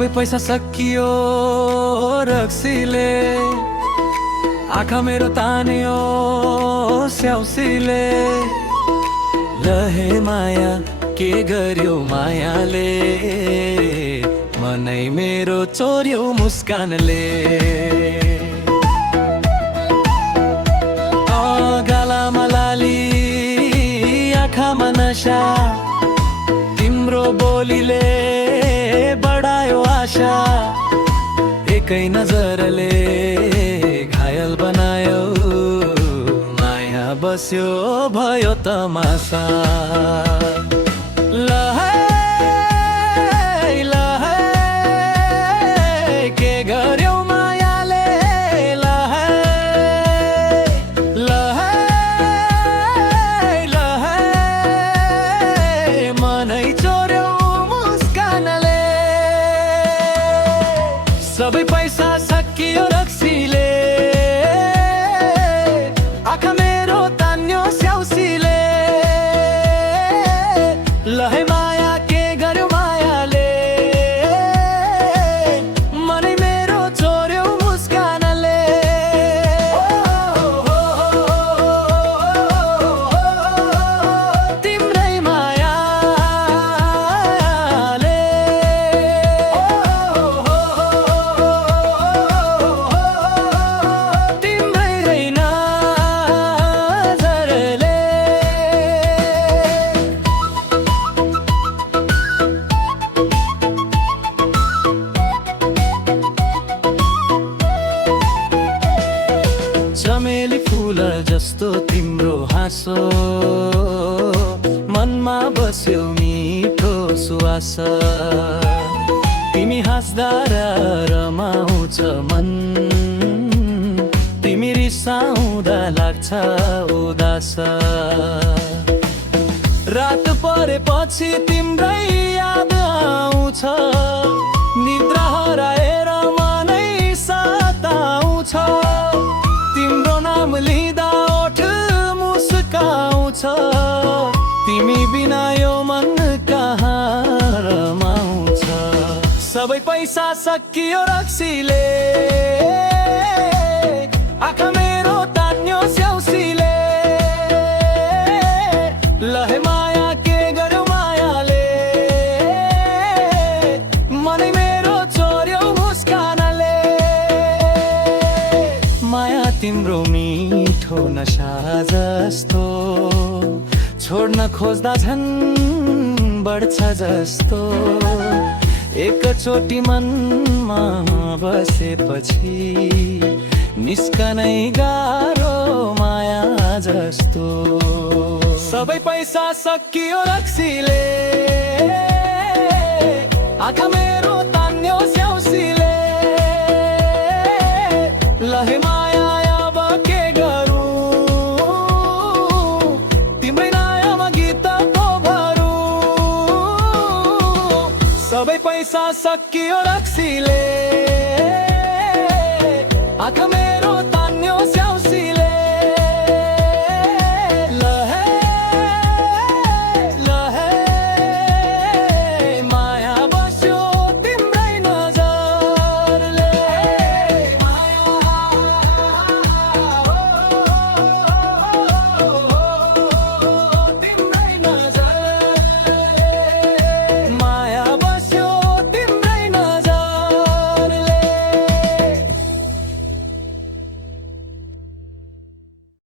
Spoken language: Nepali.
सबै पैसा सकियो रक्सीले, आँखा मेरो तान्यो स्याउसीले। लहे माया के गर्यो मायाले, मनै मेरो चोर्यो मुस्कानले। गालामा लाली आँखामा नशा, तिम्रो बोलीले बढायो आशा। एकै नजरले घायल बनायो, माया बस्यो भयो तमासा। लहै लहै के गर्यौ मायाले, लहै लहै लहै मनै चोर्यौ मुस्कानले। सबै पैसा सकियो रक्सीले, आँखा मेरो तान्यो स्याउसीले। लहे माया के गर्यो मायाले, मनै मेरो चोर्यो मुस्कानले। तिम्रै मायाले, तिम्रै नजरले। चमेली फुल जस्तो तिम्रो हाँसो, मनमा बस्यो मिठो सुवास। तिमी हाँस्दा रमाउँछ मन, तिमी रिसाउँदा लाग्छ उदास। रात परेपछि तिम्रै याद आउँछ, निद्रा हराएर मनै सताउँछ। तिम्रो नाम लिँदा ओठ मुस्काउँछ, तिमी बिना यो मन कहाँ रमाउँछ। सबै पैसा सकियो रक्सीले, आँखा मेरो तान्यो स्याउसीले। लहे माया के गर्यो मायाले, मनै मेरो चोर्यो मुस्कानले। माया तिम्रो मिठो नशा जस्तो, छोड्न खोज्दा झन् बढ्छ जस्तो। एकचोटि मनमा बसेपछि निस्कनै गाह्रो माया जस्तो। सबै पैसा सकियो रक्सीले, आँखा मेरो तान्यो स्याउसीले। लहे माया अब के गरौँ, तिम्रै नाममा गीत पो भरौँ। सबै पैसा सकियो रक्सीले, आँखा मेरो